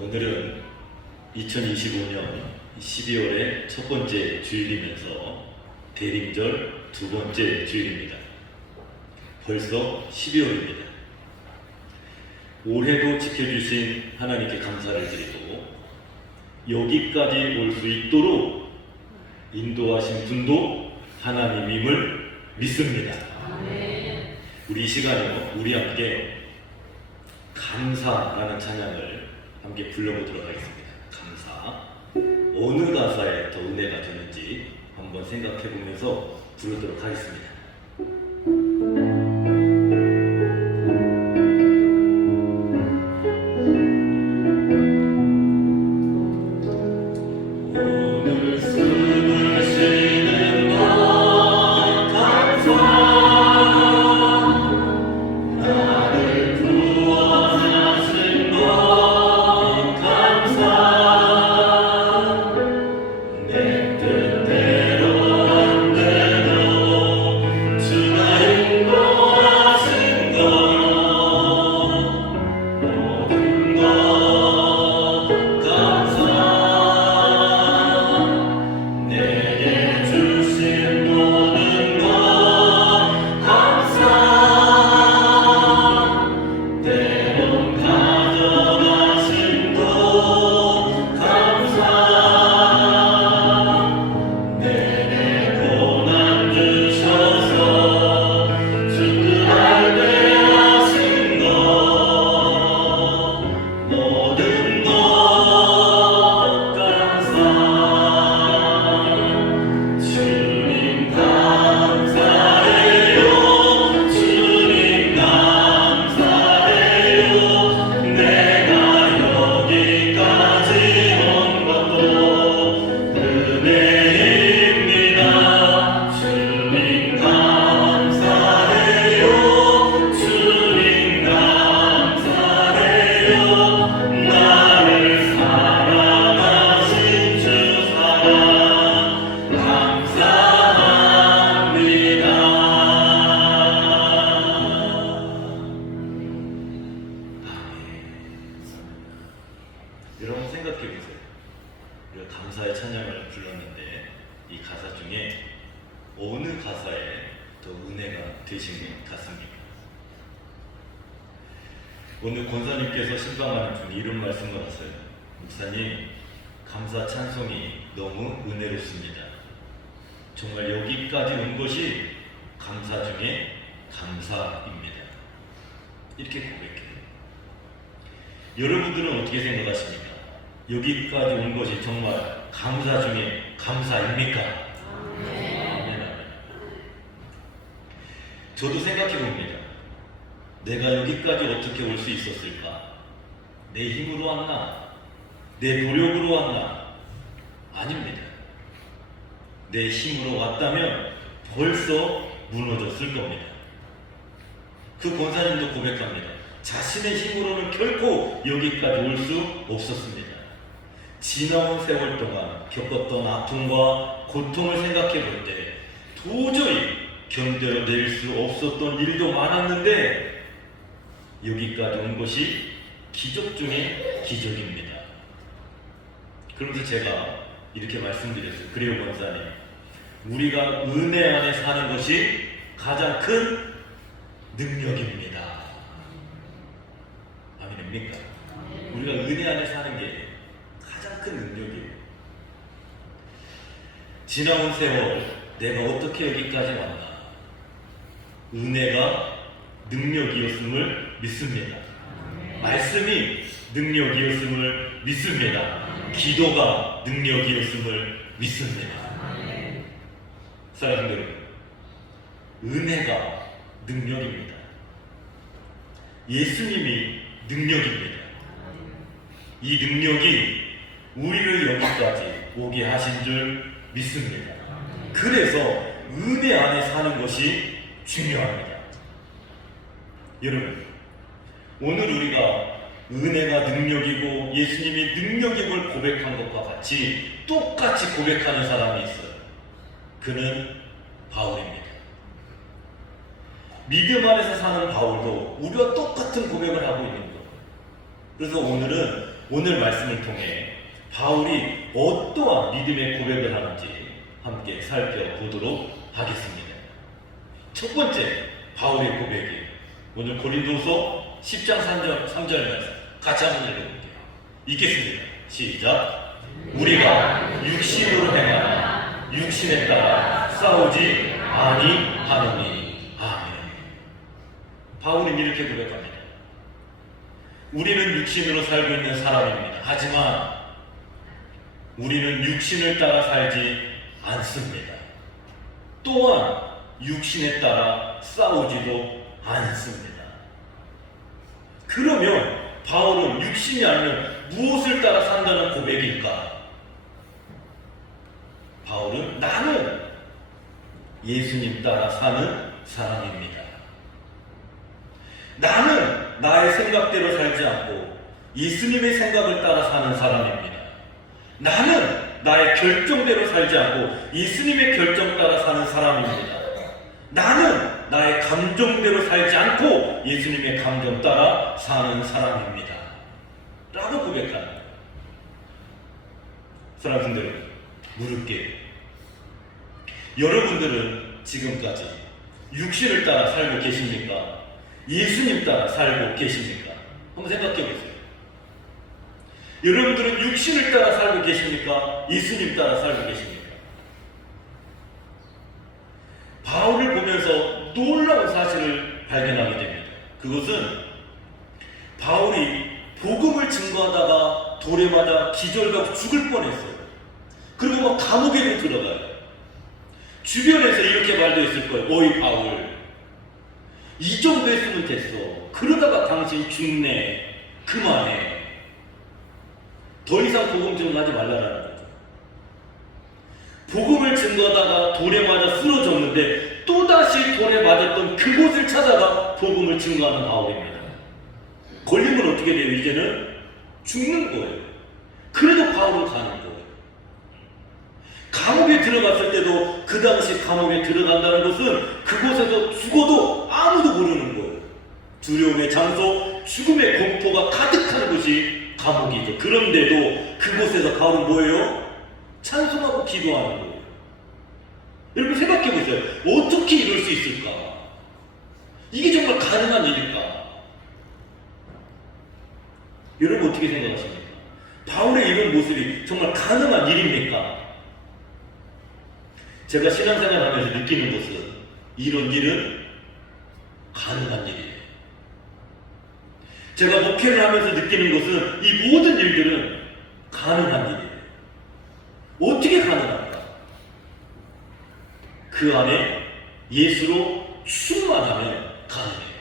오늘은 2025년 12월의 첫 번째 주일이면서 대림절 두 번째 주일입니다. 벌써 12월입니다. 올해도 지켜주신 하나님께 감사를 드리고 여기까지 올 수 있도록 인도하신 분도 하나님임을 믿습니다. 우리 이 시간에 우리 함께 감사라는 찬양을 함께 불러보도록 하겠습니다. 감사. 어느 가사에 더 은혜가 되는지 한번 생각해 보면서 부르도록 하겠습니다. 여러분 생각해 보세요. 우리가 감사의 찬양을 불렀는데 이 가사 중에 어느 가사에 더 은혜가 되신 것 같습니까? 오늘 권사님께서 신방하는 중에 이런 말씀을 하셨어요. 목사님, 감사 찬송이 너무 은혜롭습니다. 정말 여기까지 온 것이 감사 중에 감사입니다. 이렇게 고백해요. 여러분들은 어떻게 생각하십니까? 여기까지 온 것이 정말 감사 중에 감사입니까? 아멘. 저도 생각해 봅니다. 내가 여기까지 어떻게 올 수 있었을까? 내 힘으로 왔나? 내 노력으로 왔나? 아닙니다. 내 힘으로 왔다면 벌써 무너졌을 겁니다. 그 권사님도 고백합니다. 자신의 힘으로는 결코 여기까지 올 수 없었습니다. 지나온 세월 동안 겪었던 아픔과 고통을 생각해 볼 때 도저히 견뎌낼 수 없었던 일도 많았는데 여기까지 온 것이 기적 중에 기적입니다. 그러면서 제가 이렇게 말씀드렸어요. 그래요 권사님, 우리가 은혜 안에 사는 것이 가장 큰 능력입니다. 아멘입니까? 우리가 은혜 안에 사는 게 가장 큰 능력이에요. 지나온 세월 내가 어떻게 여기까지 왔나? 은혜가 능력이었음을 믿습니다. 말씀이 능력이었음을 믿습니다. 기도가 능력이었음을 믿습니다. 사랑하는 여러분, 은혜가 능력입니다. 예수님이 능력입니다. 이 능력이 우리를 여기까지 오게 하신 줄 믿습니다. 그래서 은혜 안에 사는 것이 중요합니다. 여러분, 오늘 우리가 은혜가 능력이고 예수님이 능력임을 고백한 것과 같이 똑같이 고백하는 사람이 있어요. 그는 바울입니다. 믿음 안에서 사는 바울도 우리와 똑같은 고백을 하고 있는 거예요. 그래서 오늘은 오늘 말씀을 통해 바울이 어떠한 믿음의 고백을 하는지 함께 살펴보도록 하겠습니다. 첫 번째 바울의 고백이 오늘 고린도서 10장 3절 말씀 같이 한번 읽어볼게요. 읽겠습니다. 시작. 우리가 육신으로 행하나 육신에 따라 싸우지 아니하노니. 아멘. 바울은 이렇게 고백합니다. 우리는 육신으로 살고 있는 사람입니다. 하지만 우리는 육신을 따라 살지 않습니다. 또한 육신에 따라 싸우지도 않습니다. 그러면 바울은 육신이 아니면 무엇을 따라 산다는 고백일까? 바울은 나는 예수님 따라 사는 사람입니다. 나는 나의 생각대로 살지 않고 예수님의 생각을 따라 사는 사람입니다. 나는 나의 결정대로 살지 않고 예수님의 결정 따라 사는 사람입니다. 나는 나의 감정대로 살지 않고 예수님의 감정 따라 사는 사람입니다. 라고 고백하는 거예요. 사랑하는 여러분, 물을게요. 여러분들은 지금까지 육신을 따라 살고 계십니까? 예수님 따라 살고 계십니까? 한번 생각해 보세요. 여러분들은 육신을 따라 살고 계십니까? 예수님 따라 살고 계십니까? 바울을 보면서 놀라운 사실을 발견하게 됩니다. 그것은 바울이 복음을 증거하다가 돌에 맞아 기절하고 죽을 뻔했어요. 그리고 막 감옥에도 들어가요. 주변에서 이렇게 말도 했을 거예요. 어이 바울, 이 정도 했으면 됐어. 그러다가 당신 죽네. 그만해. 더 이상 복음 증거하지 말라라는 거죠. 복음을 증거하다가 돌에 맞아 쓰러졌는데 또다시 돌에 맞았던 그곳을 찾아가 복음을 증거하는 바울입니다. 걸리면 어떻게 돼요? 이제는 죽는 거예요. 그래도 바울은 가는 거예요. 감옥에 들어갔을 때도 그 당시 감옥에 들어간다는 것은 그곳에서 죽어도 아무도 모르는 거예요. 두려움의 장소, 죽음의 공포가 가득한 곳이 감옥이죠. 그런데도 그곳에서 바울은 뭐예요? 찬송하고 기도하는 거예요. 여러분 생각해 보세요. 어떻게 이럴 수 있을까? 이게 정말 가능한 일일까? 여러분 어떻게 생각하십니까? 바울의 이런 모습이 정말 가능한 일입니까? 제가 신앙생활 하면서 느끼는 것은 이런 일은 가능한 일이에요. 제가 목회를 하면서 느끼는 것은 이 모든 일들은 가능한 일이에요. 어떻게 가능할까? 그 안에 예수로 충만하면 가능해요.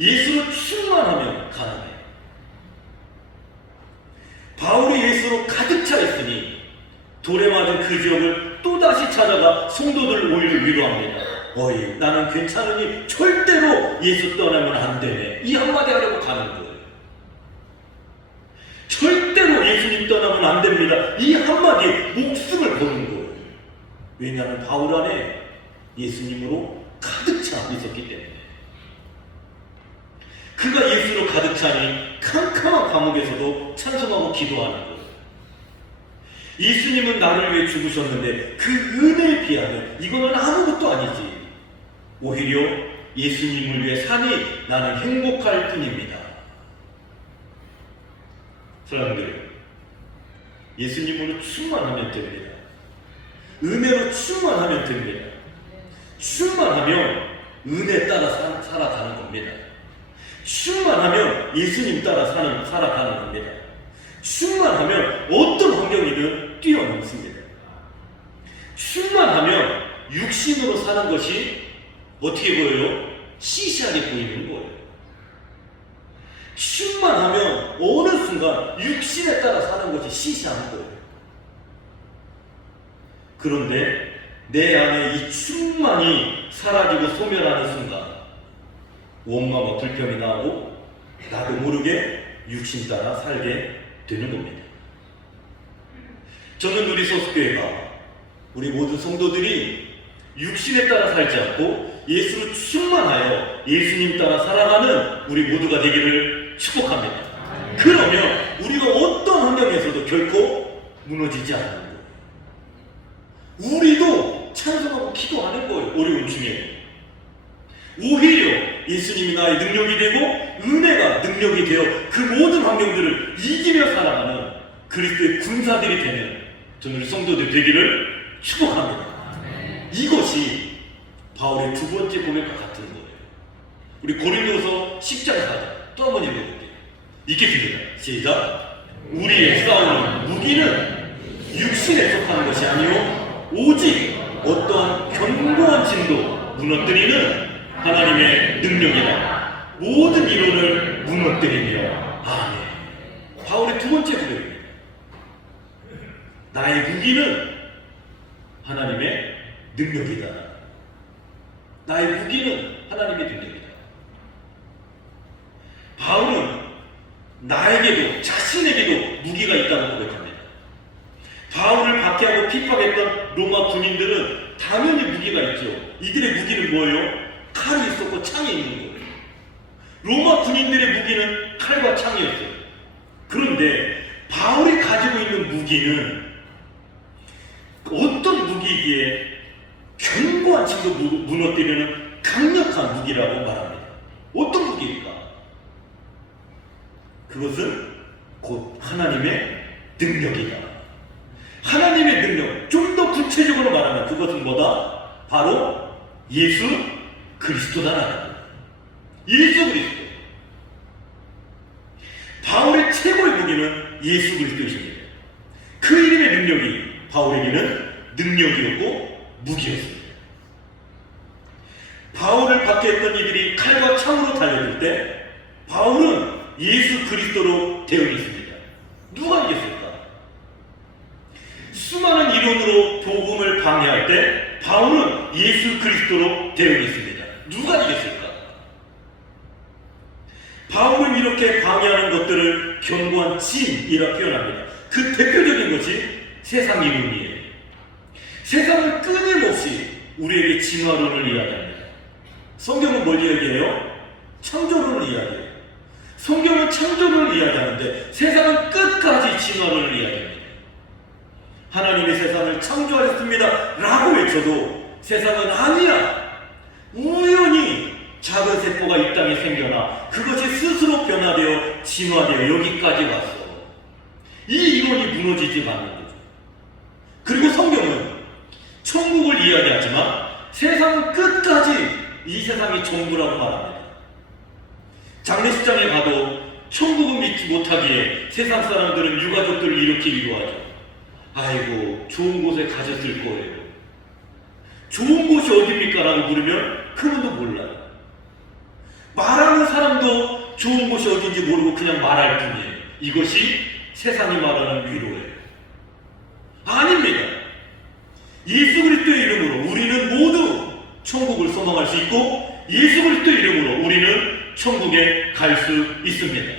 예수로 충만하면 가능해요. 바울이 예수로 가득 차 있으니 돌에 맞은 그 지역을 또다시 찾아가 성도들 오히려 위로합니다. 어이, 나는 괜찮으니 절대로 예수 떠나면 안 되네. 이 한마디 하려고 가는 거예요. 절대로 예수님 떠나면 안 됩니다. 이 한마디에 목숨을 거는 거예요. 왜냐하면 바울 안에 예수님으로 가득 차 있었기 때문에. 그가 예수로 가득 차니 캄캄한 감옥에서도 찬송하고 기도하는 거예요. 예수님은 나를 위해 죽으셨는데 그 은혜에 비하면 이거는 아무것도 아니지. 오히려 예수님을 위해 사니 나는 행복할 뿐입니다. 사랑들, 예수님으로 충만하면 됩니다. 은혜로 충만하면 됩니다. 충만하면 은혜 따라 살아가는 겁니다. 충만하면 예수님 따라 살아가는 겁니다. 충만하면 어떤 환경이든 뛰어넘습니다. 충만하면 육신으로 사는 것이 어떻게 보여요? 시시하게 보이는 거예요. 충만하면 어느 순간 육신에 따라 사는 것이 시시한 거예요. 그런데 내 안에 이 충만이 사라지고 소멸하는 순간 원망과 불평이 나오고 나도 모르게 육신 따라 살게 되는 겁니다. 저는 우리 소속교회가 우리 모든 성도들이 육신에 따라 살지 않고 예수로 충만하여 예수님 따라 살아가는 우리 모두가 되기를 축복합니다. 그러면 우리가 어떤 환경에서도 결코 무너지지 않는 거예요. 우리도 찬송하고 기도하는 거예요. 어려운 중에. 오히려 예수님이 나의 능력이 되고 은혜가 능력이 되어 그 모든 환경들을 이기며 살아가는 그리스도의 군사들이 되는 저는 성도들 되기를 축복합니다. 이것이 바울의 두 번째 고백과 같은 거예요. 우리 고린도서 10장 4절 또 한번 읽어볼게요. 읽겠습니다. 시작. 우리의 싸우는 무기는 육신에 속하는 것이 아니요 오직 어떠한 견고한 진도 무너뜨리는 하나님의 능력이다. 모든 이론을 무너뜨리며. 아멘. 바울의 두 번째 고백입니다. 나의 무기는 하나님의 능력이다. 나의 무기는 하나님의 능력이다. 바울은 나에게도 자신에게도 무기가 있다고 고백합니다. 바울을 박해하고 핍박했던 로마 군인들은 당연히 무기가 있죠. 이들의 무기는 뭐예요? 칼이 있었고 창이 있는 거예요. 로마 군인들의 무기는 칼과 창이었어요. 그런데 바울이 가지고 있는 무기는 어떤 무기이기에 견고한 층도 무너뜨리는 강력한 무기라고 말합니다. 어떤 무기일까? 그것은 곧 하나님의 능력이다. 하나님의 능력, 좀 더 구체적으로 말하면 그것은 뭐다? 바로 예수 그리스도다라는 거예요. 예수 그리스도. 바울의 최고의 무기는 예수 그리스도이십니다. 그 이름의 능력이 바울에게는 능력이었고 무기였습니다. 바울을 박해했던 이들이 칼과 창으로 달려들 때 바울은 예수 그리스도로 대응했습니다. 누가 이겼을까? 수많은 이론으로 복음을 방해할 때 바울은 예수 그리스도로 대응했습니다. 누가 이겼을까? 바울은 이렇게 방해하는 것들을 견고한 진이라 표현합니다. 그 대표적인 것이 세상 이론이에요. 세상은 끊임없이 우리에게 진화론을 이야기합니다. 성경은 뭘 이야기해요? 창조론을 이야기해요. 성경은 창조론을 이야기하는데 세상은 끝까지 진화론을 이야기합니다. 하나님이 세상을 창조하셨습니다 라고 외쳐도 세상은 아니야. 우연히 작은 세포가 이 땅에 생겨나 그것이 스스로 변화되어 진화되어 여기까지 왔어. 이 이론이 무너지지 않는 거죠. 그리고 성경은 천국을 이야기하지만 세상은 끝까지 이 세상이 전부라고 말합니다. 장례식장에 가도 천국은 믿지 못하기에 세상 사람들은 유가족들을 이렇게 위로하죠. 아이고 좋은 곳에 가셨을 거예요. 좋은 곳이 어딥니까? 라고 물으면 그분도 몰라요. 말하는 사람도 좋은 곳이 어딘지 모르고 그냥 말할 뿐이에요. 이것이 세상이 말하는 위로예요. 아닙니다. 예수 그리스도의 이름으로 우리는 모두 천국을 소망할 수 있고 예수 그리스도의 이름으로 우리는 천국에 갈 수 있습니다.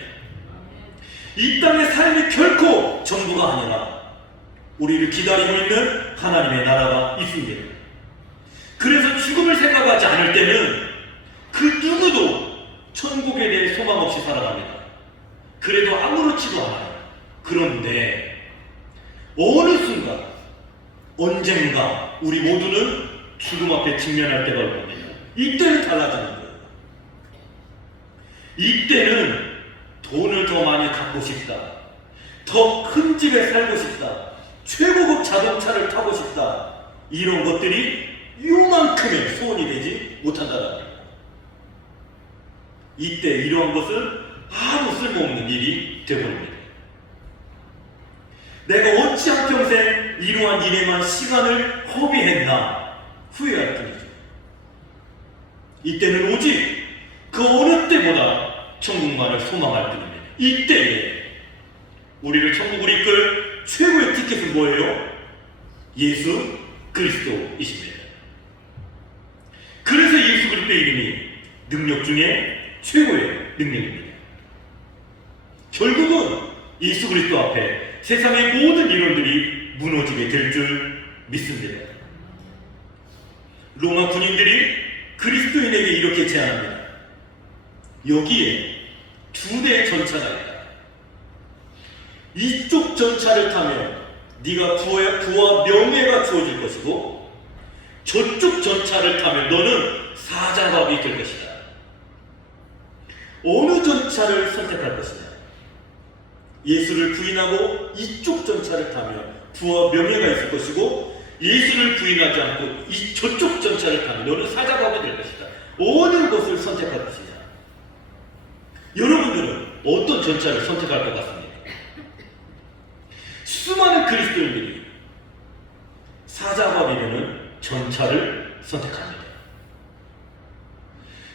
이 땅의 삶이 결코 전부가 아니라 우리를 기다리고 있는 하나님의 나라가 있습니다. 그래서 죽음을 생각하지 않을 때는 그 누구도 천국에 대해 소망 없이 살아갑니다. 그래도 아무렇지도 않아요. 그런데 어느 순간 언젠가 우리 모두는 죽음 앞에 직면할 때가 올 겁니다. 이때는 달라지는 거예요. 이때는 돈을 더 많이 갖고 싶다. 더 큰 집에 살고 싶다. 최고급 자동차를 타고 싶다. 이런 것들이 요만큼의 소원이 되지 못한다는 겁니다. 이때 이러한 것은 아무 쓸모없는 일이 되어버립니다. 내가 어찌 한평생 이러한 일에만 시간을 허비했나 후회할 뿐이죠. 이때는 오직 그 어느 때보다 천국만을 소망할 뿐입니다. 이때에 우리를 천국으로 이끌 최고의 티켓은 뭐예요? 예수 그리스도이십니다. 그래서 예수 그리스도의 이름이 능력 중에 최고의 능력입니다. 결국은 예수 그리스도 앞에 세상의 모든 이론들이 무너지게 될 줄 믿습니다. 로마 군인들이 그리스도인에게 이렇게 제안합니다. 여기에 두 대의 전차가 있다. 이쪽 전차를 타면 네가 부와 명예가 주어질 것이고 저쪽 전차를 타면 너는 사자밥이 될 것이다. 어느 전차를 선택할 것이냐? 예수를 부인하고 이쪽 전차를 타면 부와 명예가 있을 것이고 예수를 부인하지 않고 저쪽 전차를 타면 너는 사자밥이 될 것이다. 어느 것을 선택할 것이냐? 여러분들은 어떤 전차를 선택할 것 같습니까? 수많은 그리스도인들이 사자밥이면 전차를 선택합니다.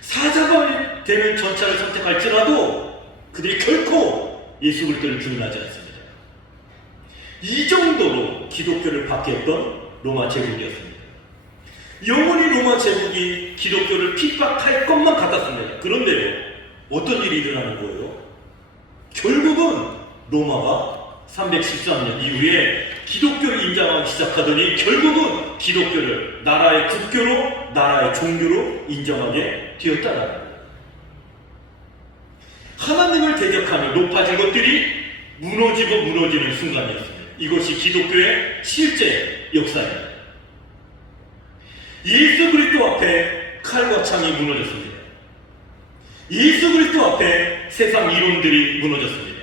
사자밥이 되는 전차를 선택할지라도 그들이 결코 예수 그리스도를 부인하지 않습니다. 이 정도로 기독교를 박해했던 로마 제국이었습니다. 영원히 로마 제국이 기독교를 핍박할 것만 같았습니다. 그런데요, 어떤 일이 일어나는 거예요? 결국은 로마가 313년 이후에 기독교를 인정하기 시작하더니 결국은 기독교를 나라의 국교로, 나라의 종교로 인정하게 되었다는 거예요. 하나님을 대적하며 높아진 것들이 무너지고 무너지는 순간이었습니다. 이것이 기독교의 실제 역사입니다. 예수 그리스도 앞에 칼과 창이 무너졌습니다. 예수 그리스도 앞에 세상 이론들이 무너졌습니다.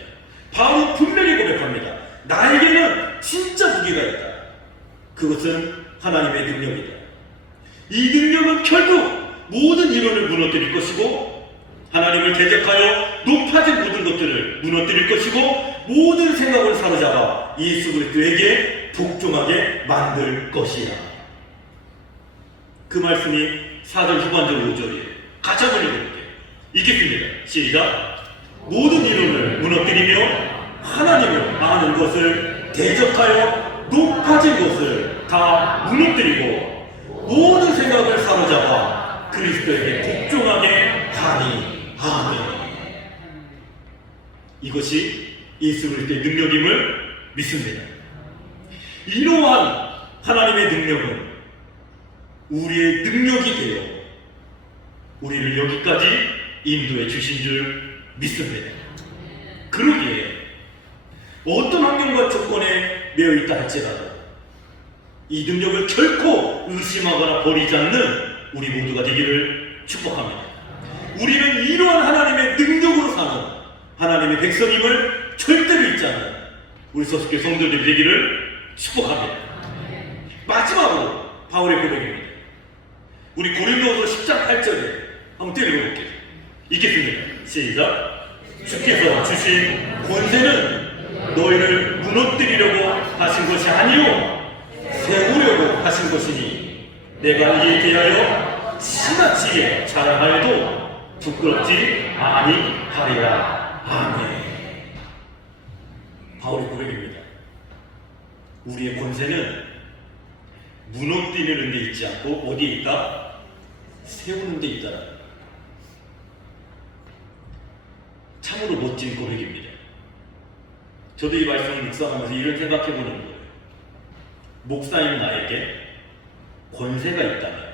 바울은 분명히 고백합니다. 나에게는 진짜 무기가 있다. 그것은 하나님의 능력이다. 이 능력은 결국 모든 이론을 무너뜨릴 것이고 하나님을 대적하여 높아진 모든 것들을 무너뜨릴 것이고 모든 생각을 사로잡아 예수 그리스도에게 복종하게 만들 것이다. 그 말씀이 4절 후반절 5절이에요. 같이 한번 읽어볼게요. 읽겠습니다. 시작. 모든 이론을 무너뜨리며 하나님을 아는 것을 대적하여 높아진 것을 다 무너뜨리고 모든 생각을 사로잡아 그리스도에게 복종하게 하니. 아멘. 이것이 예수 그리스도의 능력임을 믿습니다. 이러한 하나님의 능력은 우리의 능력이 되어 우리를 여기까지 인도해 주신 줄 믿습니다. 그러기에 어떤 환경과 조건에 매여 있다 할지라도 이 능력을 결코 의심하거나 버리지 않는 우리 모두가 되기를 축복합니다. 우리는 이러한 하나님의 능력으로 사는 하나님의 백성임을 절대로 잊지 않는 우리 서석교 성도들이 되기를 축복합니다. 마지막으로 바울의 고백입니다. 우리 고린도후서 10장 8절에 한번 읽어볼게요. 읽겠습니다. 시작. 주께서 주신 권세는 너희를 무너뜨리려고 하신 것이 아니요 세우려고 하신 것이니 내가 이에 대하여 지나치게 자랑하여도 부끄럽지 아니하리라. 아멘. 바울의 고백입니다. 우리의 권세는 무너뜨리는 데 있지 않고 어디에 있다? 세우는 데 있다. 참으로 멋진 고백입니다. 저도 이 말씀을 묵상하면서 이런 생각해보는 거예요. 목사인 나에게 권세가 있다면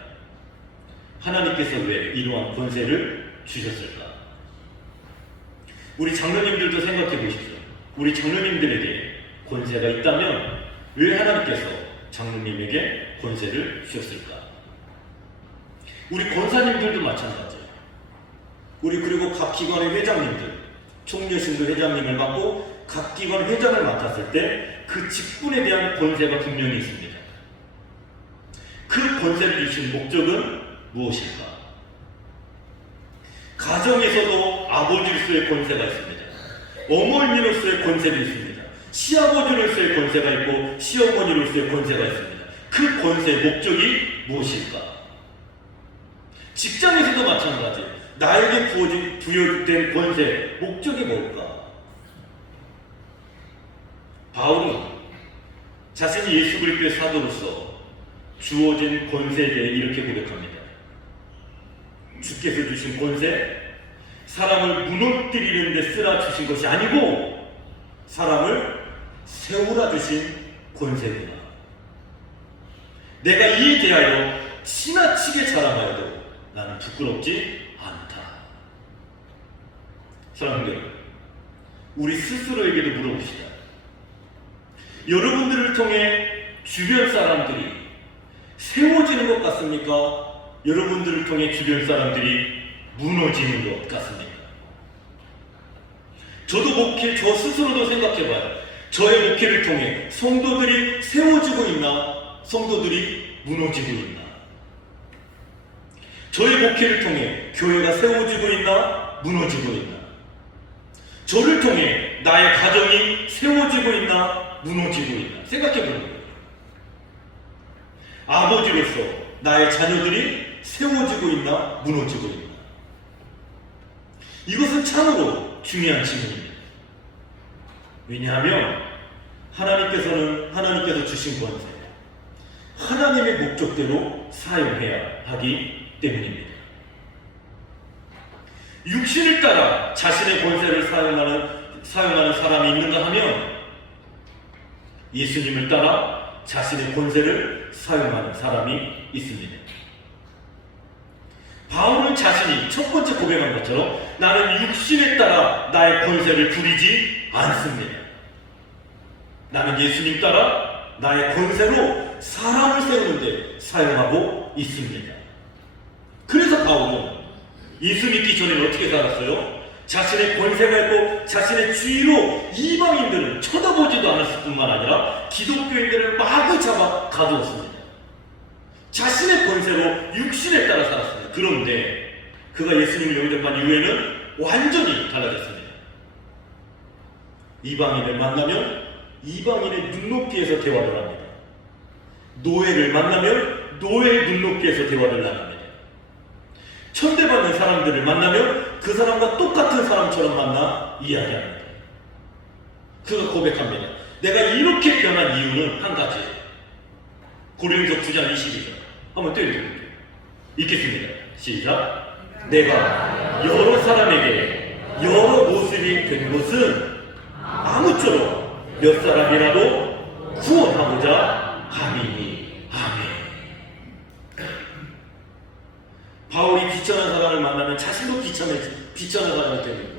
하나님께서 왜 이러한 권세를 주셨을까? 우리 장로님들도 생각해 보십시오. 우리 장로님들에게 권세가 있다면 왜 하나님께서 장로님에게 권세를 주셨을까? 우리 권사님들도 마찬가지예요. 우리 그리고 각 기관의 회장님들, 총려신도 회장님을 맡고 각 기관 회장을 맡았을 때 그 직분에 대한 권세가 분명히 있습니다. 그 권세를 주신 목적은 무엇일까? 가정에서도 아버지로서의 권세가 있습니다. 어머니로서의 권세가 있습니다. 시아버지로서의 권세가 있고 시어머니로서의 권세가 있습니다. 그 권세의 목적이 무엇일까? 직장에서도 마찬가지. 나에게 부여된 권세, 목적이 뭘까? 바울은 자신이 예수 그리스도의 사도로서 주어진 권세에 대해 이렇게 고백합니다. 주께서 주신 권세, 사람을 무너뜨리는 데 쓰라 주신 것이 아니고 사람을 세우라 주신 권세구나. 내가 이에 대하여 지나치게 자랑하여도 나는 부끄럽지 않다. 사랑하는 여러분, 우리 스스로에게도 물어봅시다. 여러분들을 통해 주변 사람들이 세워지는 것 같습니까? 여러분들을 통해 주변 사람들이 무너지는 것 같습니까? 저도 저 스스로도 생각해봐요. 저의 목회를 통해 성도들이 세워지고 있나? 성도들이 무너지고 있나? 저의 목회를 통해 교회가 세워지고 있나? 무너지고 있나? 저를 통해 나의 가정이 세워지고 있나? 무너지고 있나? 생각해보는 거예요. 아버지로서 나의 자녀들이 세워지고 있나? 무너지고 있나? 이것은 참으로 중요한 질문입니다. 왜냐하면 하나님께서 주신 권세, 하나님의 목적대로 사용해야 하기 때문입니다. 육신을 따라 자신의 권세를 사용하는 사람이 있는가 하면 예수님을 따라 자신의 권세를 사용하는 사람이 있습니다. 바울은 자신이 첫 번째 고백한 것처럼 나는 육신에 따라 나의 권세를 부리지 않습니다. 나는 예수님 따라 나의 권세로 사람을 세우는데 사용하고 있습니다. 그래서 바울은 예수 믿기 전에는 어떻게 살았어요? 자신의 권세가 있고 자신의 지위로 이방인들을 쳐다보지도 않았을 뿐만 아니라 기독교인들을 마구 잡아 가두었습니다. 자신의 권세로 육신에 따라 살았습니다. 그런데 그가 예수님을 영접한 이후에는 완전히 달라졌습니다. 이방인을 만나면 이방인의 눈높이에서 대화를 합니다. 노예를 만나면 노예의 눈높이에서 대화를 나눕니다. 천대받는 사람들을 만나면 그 사람과 똑같은 사람처럼 만나 이야기합니다. 그가 고백합니다. 내가 이렇게 변한 이유는 한 가지예요. 고린도서 9장 22절 한번 또 읽어볼게요. 읽겠습니다. 시작. 내가 여러 사람에게 여러 모습이 된 것은 아무쪼록 몇 사람이라도 구원하고자 함이니. 아멘. 바울이 비천한 사람을 만나면 자신도 비천한 사람이 되는 거예요.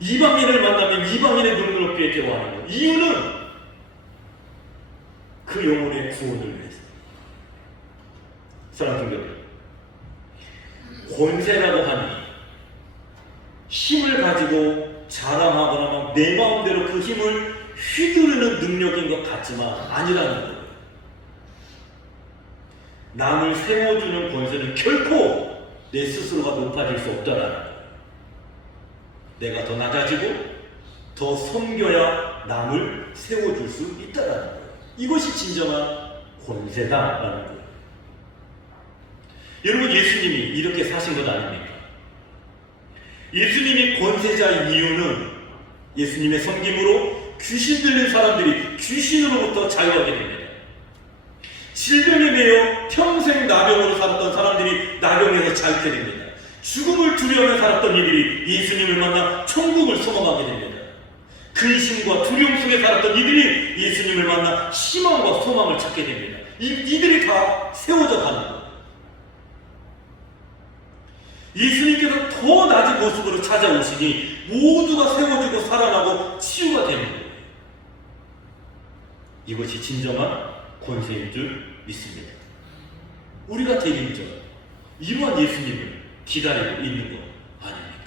이방인을 만나면 이방인의 눈높이에 대화하는 거예요. 이유는 그 영혼의 구원을 위해서. 사랑하는 여러분, 권세라고 하니 힘을 가지고 자랑하거나 내 마음대로 그 힘을 휘두르는 능력인 것 같지만 아니라는 거예요. 남을 세워주는 권세는 결코 내 스스로가 높아질 수 없다라는 거예요. 내가 더 낮아지고 더 섬겨야 남을 세워줄 수 있다라는 거예요. 이것이 진정한 권세다라는 거예요. 여러분, 예수님이 이렇게 사신 것 아닙니까? 예수님이 권세자인 이유는 예수님의 섬김으로 귀신 들린 사람들이 귀신으로부터 자유하게 됩니다. 질병에 매여 평생 나병으로 살았던 사람들이 나병에서 자유케 됩니다. 죽음을 두려워하며 살았던 이들이 예수님을 만나 천국을 소망하게 됩니다. 근심과 두려움 속에 살았던 이들이 예수님을 만나 희망과 소망을 찾게 됩니다. 이들이 다 세워져 가는 거예요. 예수님께서 더 낮은 모습으로 찾아오시니 모두가 세워지고 살아나고 치유가 되는 거예요. 이것이 진정한 권세인 줄 믿습니다. 우리가 대리인저 이러한 예수님을 기다리고 있는 것 아닙니까?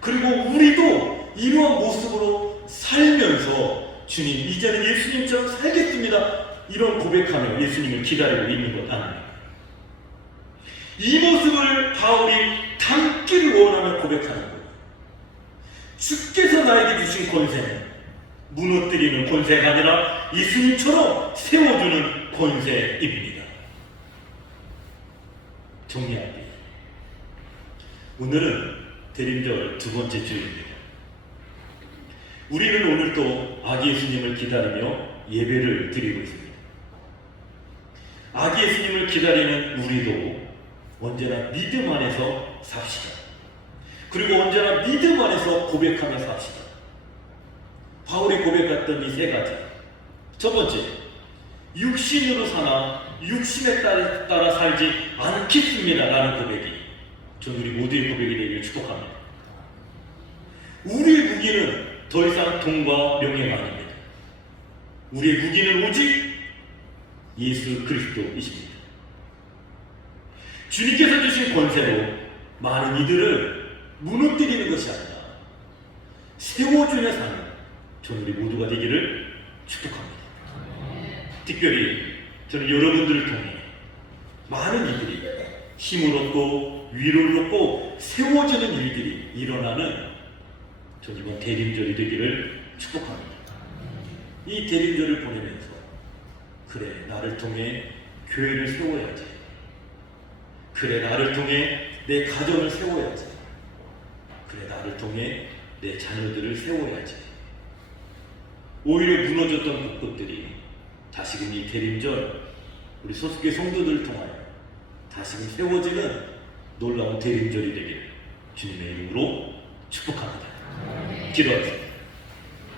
그리고 우리도 이러한 모습으로 살면서 주님, 이제는 예수님처럼 살겠습니다, 이런 고백하며 예수님을 기다리고 있는 것 아닙니까? 이 모습을 바울이 담기를 원하며 고백하는 거예요. 주께서 나에게 주신 권세는 무너뜨리는 권세가 아니라 예수님처럼 세워주는 권세입니다. 정리할게요. 오늘은 대림절 두 번째 주일입니다. 우리는 오늘도 아기 예수님을 기다리며 예배를 드리고 있습니다. 아기 예수님을 기다리는 우리도 언제나 믿음 안에서 삽시다. 그리고 언제나 믿음 안에서 고백하며 삽시다. 바울이 고백했던 이 세 가지. 첫 번째, 육신으로 사나 육신에 따라 살지 않겠습니다 라는 고백이 전 우리 모두의 고백이 되기를 축복합니다. 우리의 무기는 더 이상 돈과 명예가 아닙니다. 우리의 무기는 오직 예수 그리스도이십니다. 주님께서 주신 권세로 많은 이들을 무너뜨리는 것이 아니라 세워주며 사는 저는 우리 모두가 되기를 축복합니다. 특별히 저는 여러분들을 통해 많은 이들이 힘을 얻고 위로를 얻고 세워지는 일들이 일어나는 전 이번 대림절이 되기를 축복합니다. 이 대림절을 보내면서 그래 나를 통해 교회를 세워야지, 그래 나를 통해 내 가정을 세워야지, 그래 나를 통해 내 자녀들을 세워야지, 오히려 무너졌던 것들이 다시금 이 대림절 우리 소속의 성도들을 통하여 다시금 세워지는 놀라운 대림절이 되길 주님의 이름으로 축복합니다. 기도하겠습니다.